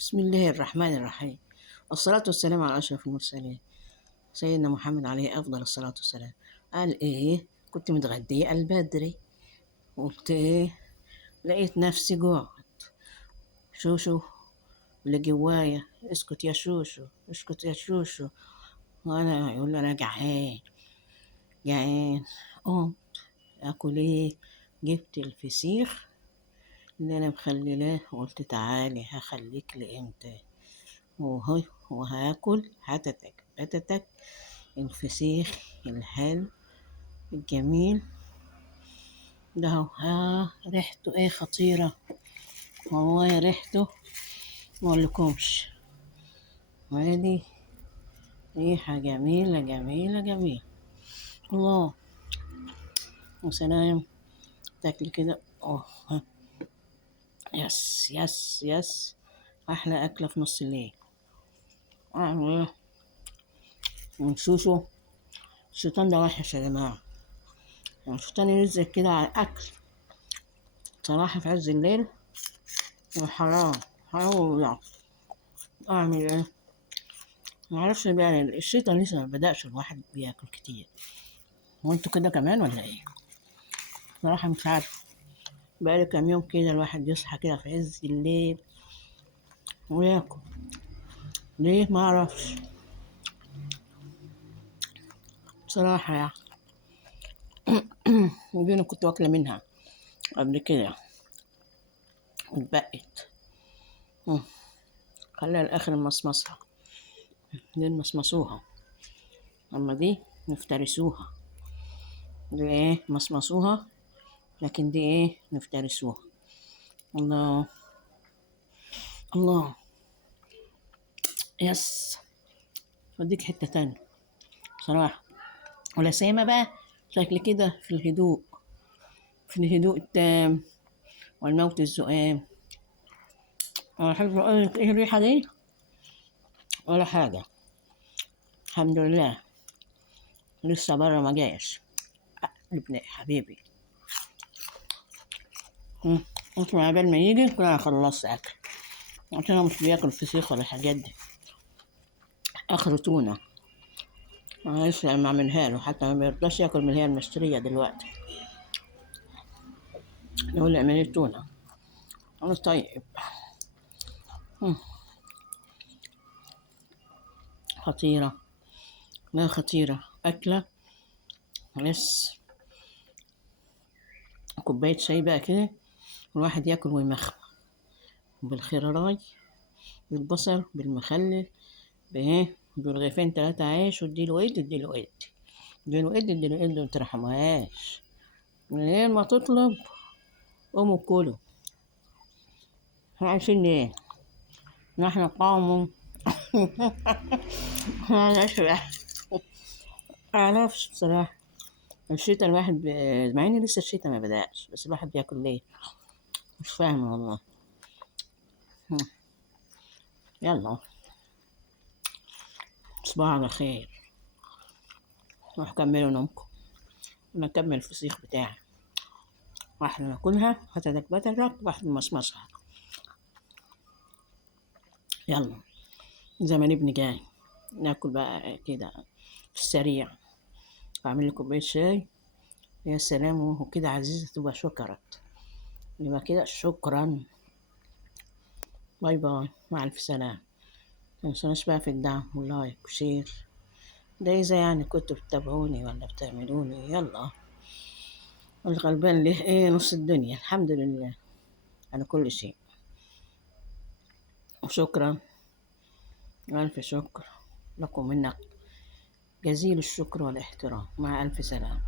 بسم الله الرحمن الرحيم، والصلاة والسلام على أشرف المرسلين سيدنا محمد عليه أفضل الصلاة والسلام. قال إيه؟ كنت متغدية البدري، قلت إيه؟ لقيت نفسي جوعت. شوشو اللي جوايا، اسكت يا شوشو، اسكت يا شوشو. وأنا يقول له أنا جعان جعان. قمت آكل إيه؟ جبت الفسيخ اللي أنا مخللاه وقلت تعالي هخليك لإمتى، وهو وهاكل حتتك بتتك الفسيخ الحلو الجميل ده هو. ريحته ايه خطيرة، والله ريحته مقولكمش. هادي ريحة جميلة جميلة جميلة، الله. وسلام، تاكل كده ها. يس يس يس، أحلى أكلة في نص الليل. أعمل إيه؟ ونشوشو. الشيطان ده وحش يا جماعة، يعني الشيطان ينزل كده على الأكل صراحة في عز الليل، حرام حرام والله. أعمل إيه؟ معرفش بقى، الشيطان لسه مبدأش الواحد بياكل كتير. وانتوا كده كمان ولا ايه؟ صراحة مش عارفة، بقالي كام يوم كده الواحد يصحى كده في عز الليل وياكل. ليه؟ معرفش بصراحة يعني. ودي أنا كنت واكلة منها قبل كده واتبقت. مم. خليها لآخر المصمصة، دي نمصمصوها، أما دي نفترسوها. دي ايه؟ مصمصوها، لكن دي ايه؟ نفترسوها. الله الله. يس، وديك حتة تانية بصراحة. ولا سيما بقى شكل كده في الهدوء، في الهدوء التام والموت الزؤام. أنا أحب أقولك إيه الريحة دي؟ ولا حاجة، الحمد لله لسه برا ما جاش ابني حبيبي. قلت على بال ما يجي كنا أنا خلصت أكل، عشان أنا مش بياكل فسيخ ولا الحاجات دي. آخر تونة أنا لسه ما أعملها له، حتى ما بيرضاش ياكل من اللي هي المشترية دلوقتي. يقول لي اعملي تونة، أنا طيب. مم. خطيرة، لا خطيرة أكلة. بس كوباية شاي بقى كده، الواحد ياكل ويمخمخ بالخيراراي، بالبصل، بالمخلل، بايه، برغيفين تلاتة عيش، واديله ايد اديله ايد اديله ايد اديله ايد، مترحمهاش من غير ما تطلب. قوموا كلوا. احنا عايشين ليه؟ نحن قوم ما نشبع. معرفش بصراحة. الشتا الواحد مع ان لسه الشتا ما بدأش، بس الواحد بياكل ليه؟ مش فاهمة والله. هم. يلا، صباح على خير، روح كملوا نومكم، انا اكمل الفسيخ بتاعي. واحدة ناكلها هتدك بترك، واحدة مصمصها. يلا، زمان ابني جاي، ناكل بقى كده في السريع. اعمل لي كوباية شاي، يا سلام، وهو كده عزيزة تبقى شكرت، يبقى كده شكرا. باي باي، مع الف سلامة. متنسوناش بقى في الدعم واللايك وشير، ده إذا يعني كنتوا بتتابعوني ولا بتعملوني. يلا، الغلبان له ايه نص الدنيا، الحمد لله على كل شيء. وشكرا، ألف شكر لكم، منك جزيل الشكر والاحترام. مع ألف سلامة.